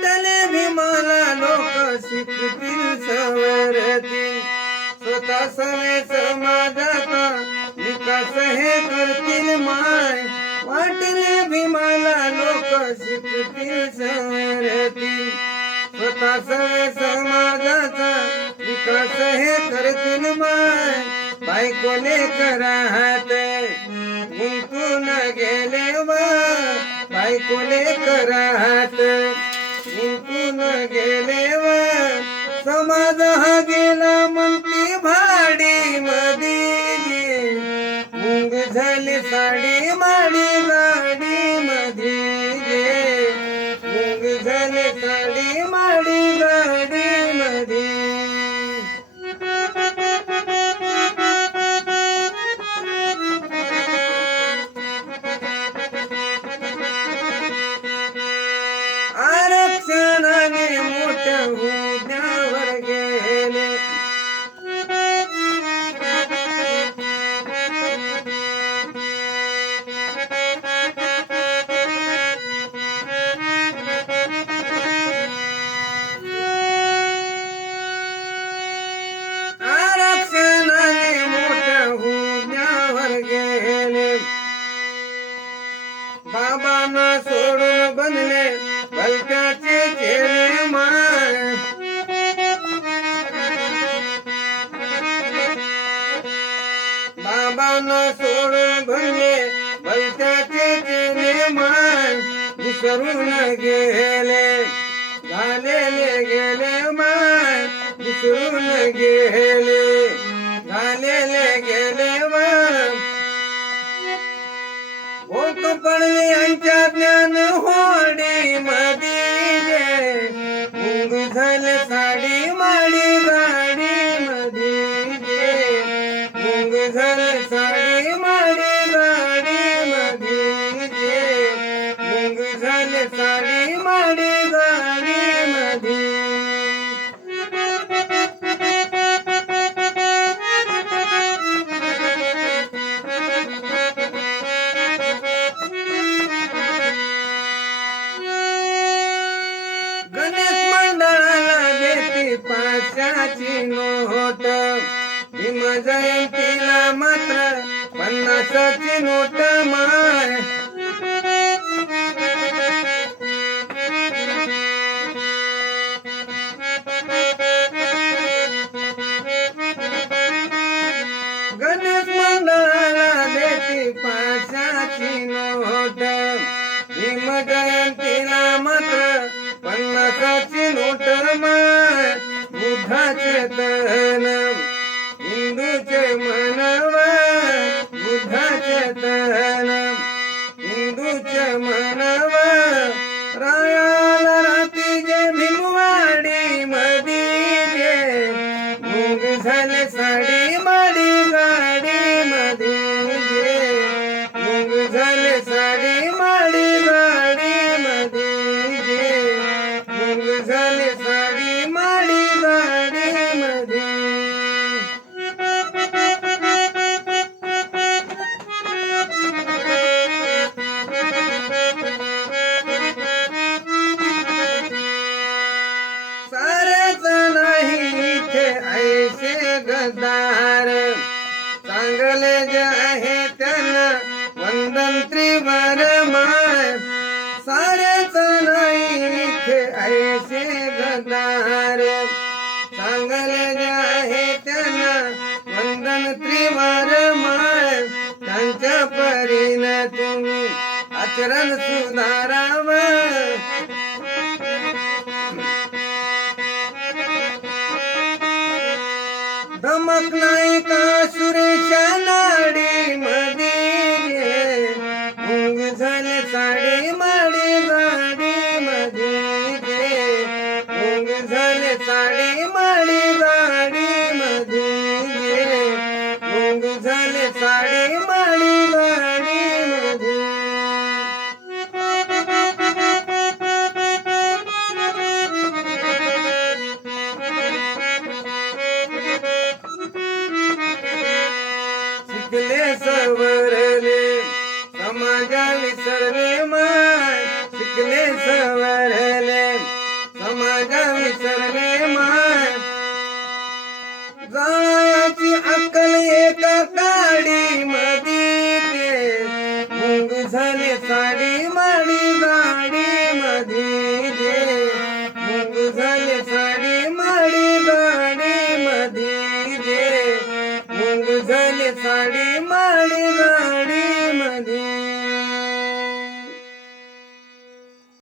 वाटले भीमाला लोक शिकतील सवरतील स्वतः सवे समाजाचा विकास हे करतील माय वाटले भीमाला लोक शिकतील सवरतील स्वतः सवे समाजाचा विकास हे करतील माय बायकोले कराहात गुंतून गेले व बायकोले कराहात गुंतून गेले व समाज हा गेला म्हणती भाडी मध्ये मुंग झाली साडी माडी गाडी मध्ये मुंग झाली साडी माडी गाडी मध्ये आरक्षणाने मोठ्या हुद्द्यावर गेले आरक्षणाने मोठ्या हुद्द्यावर गेले बाबांना सोडून बनले भलत्याचे चेले माय बाबांना सोडून बनले भलत्याचे चेले माय विसरून गेले झालेले गेले माय विसरून गेले झालेले गेले माय भोक पडले यांच्या ज्ञान होडी मध्ये मुंग झाले साडी माडी गाडी मध्ये मुंग झाले साडी माडी गाडी मध्ये मुंग झाले साडी माडी गाडी मध्ये पाचशाची नोट भीम जयंतीला मात्र 50ची नोट माय गणेश मंडळाला देती 500ची नोट भीम जयंतीला मात्र 50ची नोट माय बुद्धाचे तन हिंदूचे मनव बुद्धाचे तन हिंदूचे मनव रायाला राती जे भीमवाडी मध्ये मुंग झाले साडी माडी गाडी मध्ये मुंग झाले साडी माडी गाडी मध्ये मुंग झाले साडी माडी गाडी मध्ये सारेच नाही इथे ऐसे गद्दार चांगले जे आहे त्यांना वंदन त्रिवार माय सारेच नाही इथे ऐसे गद्दार चांगले जे आहे त्यांना वंदन त्रिवार माय त्यांच्या परीन तुम्ही आचरण सुधाराव धमक नाही का सुरेशा नाडी मध्ये मुंग झाले साडी माडी गाडी मध्ये मुंग झाले साडी माडी गाडी मध्ये मुंग झाले साडी माडी गाडी मध्ये शिकले सवरले समाजा विसरले माय शिकले सवरले साडी माडी गाडी मध्ये जे मुंग झाले साडी माडी गाडी मध्ये जे मुंग झाले साडी